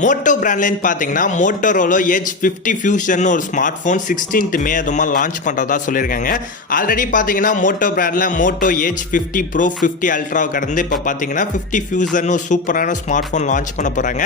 Moto பிராண்ட்லேருந்து பார்த்தீங்கன்னா Motorola edge 50 fusion ஒரு smart phone 16th மே அதுமா லான்ச் பண்ணுறதா சொல்லியிருக்காங்க. ஆல்ரெடி பார்த்தீங்கன்னா மோட்டோ பிராண்டில் மோட்டோ எட்ஜ் 50 ப்ரோ 50 அல்ட்ரா கடந்து இப்போ பார்த்தீங்கன்னா 50 ஃபியூஷன் ஒரு சூப்பரான ஸ்மார்ட் ஃபோன் லான்ச் பண்ண போகிறாங்க.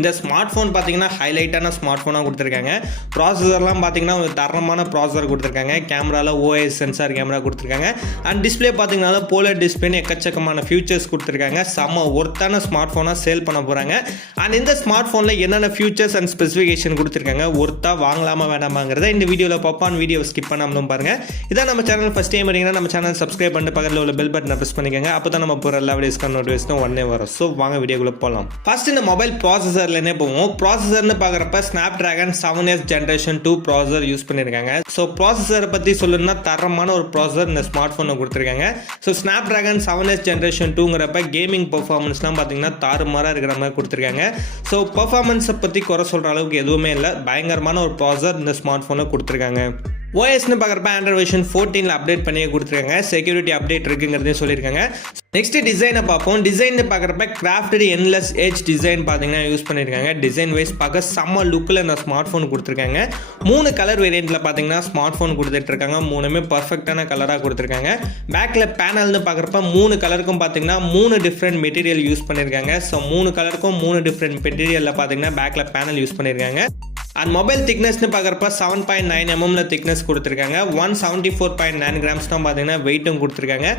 இந்த ஸ்மார்ட் ஃபோன் பார்த்தீங்கன்னா ஹைலைட்டான ஸ்மார்ட் ஃபோனாக கொடுத்துருக்காங்க. ப்ராசஸர்லாம் பார்த்தீங்கன்னா ஒரு தரமான ப்ராசஸர் கொடுத்துருக்காங்க. கேமராவில் OIS சென்சார் கேமரா கொடுத்துருக்காங்க. அண்ட் டிஸ்பிளே பார்த்தீங்கன்னா போலர் டிஸ்பிளேன்னு எக்கச்சக்கமான ஃபியூச்சர்ஸ் கொடுத்துருக்காங்க. செம்ம ஒர்த்தான ஸ்மார்ட் ஃபோனாக சேல் பண்ண போகிறாங்க. அண்ட் இந்த ஸ்மார்ட் ஃபோனில் என்னென்ன ஃபியூச்சர்ஸ் அண்ட் ஸ்பெசிஃபிகேஷன் கொடுத்துருக்காங்க, ஒர்த்தா வாங்கலாமா வேணாமாங்கிறத இந்த வீடியோவில் பார்ப்பான். வீடியோ ஸ்கிப் பண்ணாமலும் பாருங்கள். இதான் நம்ம சேனல் ஃபஸ்ட் டைம் வரீங்கன்னா நம்ம சேனல் சப்ஸ்கிரைப் பண்ணிட்டு பக்கத்தில் உள்ள பெல் பட்டனை ப்ரெஸ் பண்ணிக்கோங்க. அப்போ தான் நம்ம போகிற எல்லா வீடியோஸ்க்கான நோட்டிஃபிகேஷன் உடனே வரும். ஸோ வாங்க வீடியோக்குள்ளே போகலாம். ஃபர்ஸ்ட் இந்த மொபைல் ப்ராசஸர்லேருந்தே போவோம். ப்ராசஸர்னு பார்க்குறப்ப Snapdragon 7S generation 2 processor use பண்ணியிருக்காங்க. ஸோ ப்ராசஸரை பற்றி சொல்லணும்னா தரமான ஒரு ப்ராசஸர் இந்த ஸ்மார்ட் ஃபோனை கொடுத்துருக்காங்க. ஸோ ஸ்னாப்டிராகன் 7S ஜென்ரேஷன் 2ங்கிறப்ப கேமிங் பர்ஃபார்மன்ஸ்லாம் பார்த்தீங்கன்னா தாறுமாறாக இருக்கிற மாதிரி கொடுத்துருக்காங்க. ஸோ பர்ஃபார்மன்ஸை பற்றி குறை சொல்கிற அளவுக்கு எதுவுமே இல்லை. பயங்கரமான ஒரு ப்ராசஸர் இந்த ஸ்மார்ட் ஃபோனில் கொடுத்துருக்காங்க. OSன்னு பார்க்குறப்ப ஆண்ட்ராய்ட் வெர்ஷன் 14 அப்டேட் பண்ணி கொடுத்துருக்காங்க. செக்யூரிட்டி அப்டேட் இருக்குங்கிறதையும் சொல்லியிருக்காங்க. நெக்ஸ்ட் டிசைனை பார்ப்போம். டிசைன் பார்க்குறப்ப கிராஃப்டட் என்லெஸ் எட்ஜ் டிசைன் பார்த்தீங்கன்னா யூஸ் பண்ணியிருக்காங்க. டிசைன் வைஸ் பார்க்க செம்ம லுக்கில் இந்த ஸ்மார்ட் ஃபோன் கொடுத்துருக்காங்க. 3 கலர் வேரியண்ட்டில் பார்த்தீங்கன்னா ஸ்மார்ட் ஃபோன் கொடுத்துட்ருக்காங்க. 3மே பர்ஃபெக்டான கலராக கொடுத்துருக்காங்க. பேக்கில் பேனல்னு பார்க்குறப்ப 3 கலருக்கும் பார்த்தீங்கன்னா 3 டிஃப்ரெண்ட் மெட்டீரியல் யூஸ் பண்ணியிருக்காங்க. ஸோ 3 கலருக்கும் 3 டிஃப்ரெண்ட் மெட்டீரியலில் பார்த்தீங்கன்னா பேக்கில் பேனல் யூஸ் பண்ணியிருக்காங்க. அண்ட் மொபைல் திக்னஸ்னு பார்க்குறப்ப 7.9 mm திக்னஸ் கொடுத்துருக்காங்க. 174.9 grams தான் பார்த்தீங்கன்னா வெயிட்டும் கொடுத்துருக்காங்க.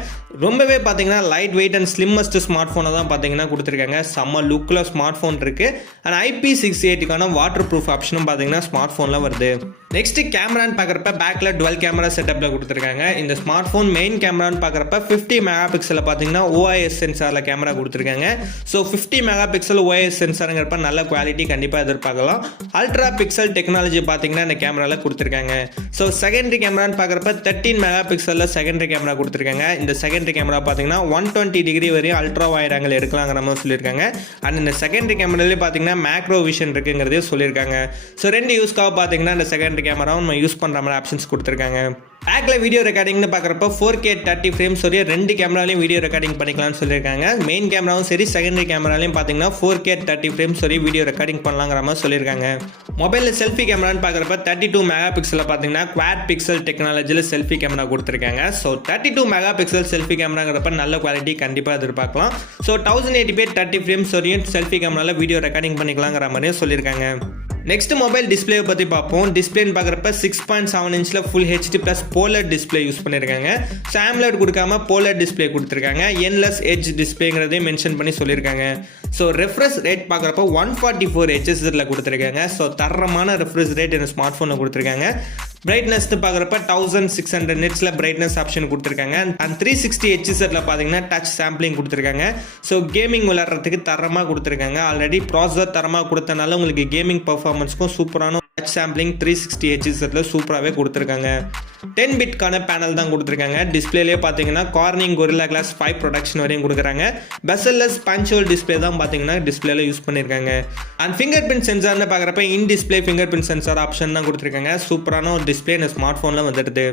ரொம்பவே பார்த்தீங்கன்னா light weight and slimmest smart ஃபோனை தான் பார்த்தீங்கன்னா கொடுத்துருக்காங்க. செம்ம லுக்கில் ஸ்மார்ட் ஃபோன் இருக்குது. அண்ட் IP68க்கான வாட்டர் ப்ரூஃப் ஆப்ஷனும் பார்த்தீங்கன்னா ஸ்மார்ட் ஃபோனில் வருது. நெக்ஸ்ட் கேமரான்னு பார்க்குறப்ப பேக்கில் டுவெல் கேமரா செட்டப்பில் கொடுத்துருக்காங்க. இந்த ஸ்மார்ட் ஃபோன் மெயின் கேமரான்னு பார்க்குறப்ப 50 மெகா பிக்சலில் பார்த்தீங்கன்னா OIS சென்சாரில் கேமரா கொடுத்துருக்காங்க. ஸோ 50 மெகா பிக்சல் OIS சென்சாருங்கிறப்ப நல்ல குவாலிட்டி கண்டிப்பாக எதிர்பார்க்கலாம். அல்ட்ரா பிக்சல் டெக்னாலஜி பார்த்தீங்கன்னா இந்த கேமராவில் கொடுத்துருக்காங்க. ஸோ செகண்டரி கேமரான்னு பார்க்குறப்ப 13 மெகா பிக்சலில் செகண்டரி கேமரா கொடுத்துருக்காங்க. இந்த செகண்டரி கேமரா பார்த்தீங்கன்னா 120 டிகிரி வரையும் அல்ட்ரா வைட் ஆங்கிள் எடுக்கலாங்கிற மாதிரி சொல்லியிருக்காங்க. அண்ட் இந்த செகண்டரி கேமராலே பார்த்தீங்கன்னா மேக்ரோ விஷன் இருக்குங்கிறதே சொல்லியிருக்காங்க. ஸோ 2 யூஸ்க்காக பார்த்தீங்கன்னா இந்த செகண்டரி கேமராவும் நம்ம யூஸ் பண்ணுற மாதிரி ஆப்ஷன்ஸ் கொடுத்துருக்காங்க. பேக்கில் வீடியோ ரெக்கார்டிங்னு பார்க்குறப்ப 4K 30 ஃப்ரேம்ஸ் வரையும் 2 கேமராலையும் வீடியோ ரெக்கார்டிங் பண்ணிக்கலாம்னு சொல்லியிருக்காங்க. மெயின் கேமராவும் சரி செகண்டரி கேமராலையும் பார்த்தீங்கன்னா 4K 30 ஃப்ரேம்ஸ் வரையும் வீடியோ ரெக்கார்டிங் பண்ணலாங்கிற மாதிரி சொல்லியிருக்காங்க. மொபைலில் செல்ஃபி கேமரான்னு பார்க்குறப்ப 32 மெகா பிக்சலில் பார்த்தீங்கன்னா குவாட் பிக்சல் டெக்னாலஜியில் செல்ஃபி கேமரா கொடுத்துருக்காங்க. ஸோ 32 மெகா பிக்சல் செல்ஃபி கேமராங்கிறப்ப நல்ல குவாலிட்டி கண்டிப்பாக எதிர்பார்க்கலாம். ஸோ 1080p 30 ஃப்ரேம்ஸ் வரையும் செல்ஃபி கேமராவில் வீடியோ ரெக்கார்டிங் பண்ணிக்கலாங்கிற மாதிரியும் சொல்லியிருக்காங்க. நெக்ஸ்ட் மொபைல் டிஸ்பிளேவை பற்றி பார்ப்போம். டிஸ்பிளேன்னு பார்க்குறப்ப 6.7 inch full HD plus bowler display use பண்ணியிருக்காங்க. AMOLED கொடுக்காம போலர் டிஸ்பிளே கொடுத்துருக்காங்க. என்லெஸ் எட்ஜ் டிஸ்பிளேங்கிறதே மென்ஷன் பண்ணி சொல்லியிருக்காங்க. ஸோ ரெஃப்ரெஷ் ரேட் பார்க்குறப்ப 144 Hz கொடுத்துருக்காங்க. ஸோ தரமான ரெஃப்ரெஷ் ரேட் இந்த ஸ்மார்ட் ஃபோனில் கொடுத்துருக்காங்க. பிரைட்னஸ்ன்னு பார்க்குறப்ப 1600 nits பிரைட்னஸ் ஆப்ஷன் கொடுத்துருக்காங்க. அண்ட் 360 Hz பார்த்தீங்கன்னா டச் சாம்பிளிங் கொடுத்துருக்காங்க. ஸோ கேமிங் விளையாடுறதுக்கு தரமாக கொடுத்துருக்காங்க. ஆல்ரெடி ப்ராசஸர் தரமாக கொடுத்தனால உங்களுக்கு கேமிங் பர்ஃபார்மன்ஸ்க்கும் சூப்பரான டச் சாம்பிளிங் 360 Hz சூப்பராகவே கொடுத்துருக்காங்க. 10 பிட்கான பேனல் தான் கொடுத்துருக்காங்க. டிஸ்பிளேலேயே பார்த்தீங்கன்னா கார்னிங் Gorilla Glass 5 ப்ரொடக்ஷன் வரையும் கொடுக்குறாங்க. பெசல்லெஸ் பஞ்சுவல் டிஸ்பிளே தான் பார்த்தீங்கன்னா டிஸ்பிளேல யூஸ் பண்ணியிருக்காங்க. அண்ட் ஃபிங்கர் பிரிண்ட் சென்சார்னு பார்க்குறப்ப in display finger print sensor option தான் கொடுத்துருக்காங்க. சூப்பரான ஒரு டிஸ்பிளே இந்த ஸ்மார்ட் ஃபோனில் வந்துடுது.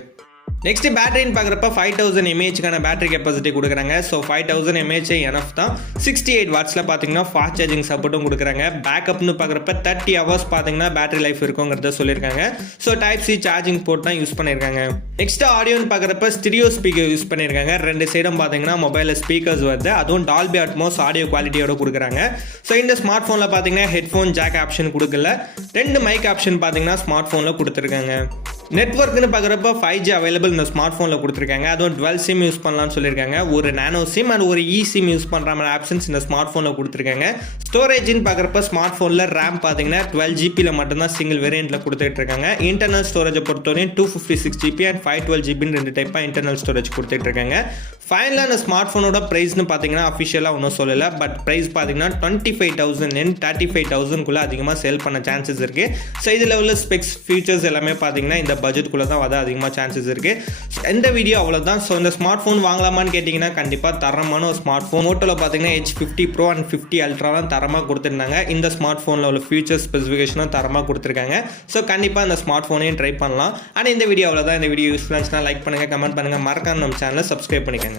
நெக்ஸ்ட் பேட்டரின்னு பார்க்குறப்ப 5000 mAhக்கான பேட்டரி கெப்பாசிட்டி கொடுக்குறாங்க. ஸோ 5000 mAh எனஃப் தான். 68 வாட்ஸில் பார்த்தீங்கன்னா ஃபாஸ்ட் சார்ஜிங் சப்போர்ட்டும் கொடுக்குறாங்க. பேக்கப்னு பார்க்குறப்ப 30 hours பார்த்தீங்கன்னா பேட்டரி லைஃப் இருக்குங்கிறத சொல்லியிருக்காங்க. ஸோ Type-C சார்ஜிங் போர்ட் தான் யூஸ் பண்ணியிருக்காங்க. நெக்ஸ்ட் ஆடியோன்னு பார்க்குறப்ப ஸ்டீரியோ ஸ்பீக்கர் யூஸ் பண்ணியிருக்காங்க. 2 சைடும் பார்த்தீங்கன்னா மொபைலில் ஸ்பீக்கர்ஸ் வருது. அதுவும் டால்பி அட்மோஸ் ஆடியோ குவாலிட்டியோட கொடுக்குறாங்க. ஸோ இந்த ஸ்மார்ட் ஃபோனில் பார்த்தீங்கன்னா ஹெட்ஃபோன் ஜாக் ஆப்ஷன் கொடுக்கல. 2 மைக் ஆப்ஷன் பார்த்தீங்கன்னா ஸ்மார்ட் ஃபோனில் கொடுத்துருக்காங்க. நெட்வொர்க்னு பார்க்குறப்ப 5G அவைலபிள் இந்த ஸ்மார்ட் ஃபோனில் கொடுத்துருக்காங்க. அதுவும் டுவெல் சிம் யூஸ் பண்ணலாம்னு சொல்லியிருக்காங்க. ஒரு நானோ சிம் அண்ட் ஒரு சிம் யூஸ் பண்ணுற மாதிரி ஆப்ஷன்ஸ் இந்த ஸ்மார்ட் ஃபோனில் கொடுத்துருக்காங்க. ஸ்டோரேஜ்னு பார்க்குறப்ப ஸ்மார்ட் ஃபோனில் ரேம் பார்த்தீங்கன்னா 12 GB மட்டும்தான் சிங்கிள் வேரியண்ட்டில் கொடுத்துட்டு இருக்காங்க. இன்டர்னல் ஸ்டோரேஜை பொறுத்தவரையும் 256 GB அண்ட் 512 GB 2 டைப்பாக இன்டர்னல் ஸ்டோரேஜ் கொடுத்துட்டு இருக்காங்க. ஃபைனலாக இந்த ஸ்மார்ட் ஃபோனோட ப்ரைஸ்னு பார்த்தீங்கன்னா அஃபிஷியலாக ஒன்றும் சொல்லலை. பட் ப்ரைஸ் பார்த்தீங்கன்னா 25,000 35,000 அதிகமாக சேல் பண்ண சான்சஸ் இருக்குது. ஸோ இதில் உள்ள ஸ்பெக்ஸ் ஃபீச்சர்ஸ் எல்லாமே பார்த்தீங்கன்னா இந்த பட்ஜெட்டுக்குள்ளே தான் வர அதிகமாக சான்சஸ் இருக்குது. இந்த வீடியோ அவ்வளோதான். ஸோ இந்த ஸ்மார்ட் ஃபோன் வாங்கலாமான்னு கேட்டிங்கன்னா கண்டிப்பாக தரமான ஒரு ஸ்மார்ட் ஃபோன். மோட்டோவில் பார்த்தீங்கன்னா எட்ஜ் 50 ப்ரோ அண்ட் 50 அல்ட்ராலாம் தரமாக கொடுத்துருந்தாங்க. இந்த ஸ்மார்ட் ஃபோனில் உள்ள ஃபியூச்சர் ஸ்பெசிஃபிகேஷனும் தரமாக கொடுத்துருக்காங்க. ஸோ கண்டிப்பாக இந்த ஸ்மார்ட் ஃபோனையும் ட்ரை பண்ணலாம். ஆனால் இந்த வீடியோ அவ்வளோதான். இந்த வீடியோ யூஸ்ஃபுல்லாக இருந்துச்சுன்னா லைக் பண்ணுங்கள், கமெண்ட் பண்ணுங்கள், மறக்காம நம்ம சேனலை சப்ஸ்கிரைப் பண்ணிக்கோங்க.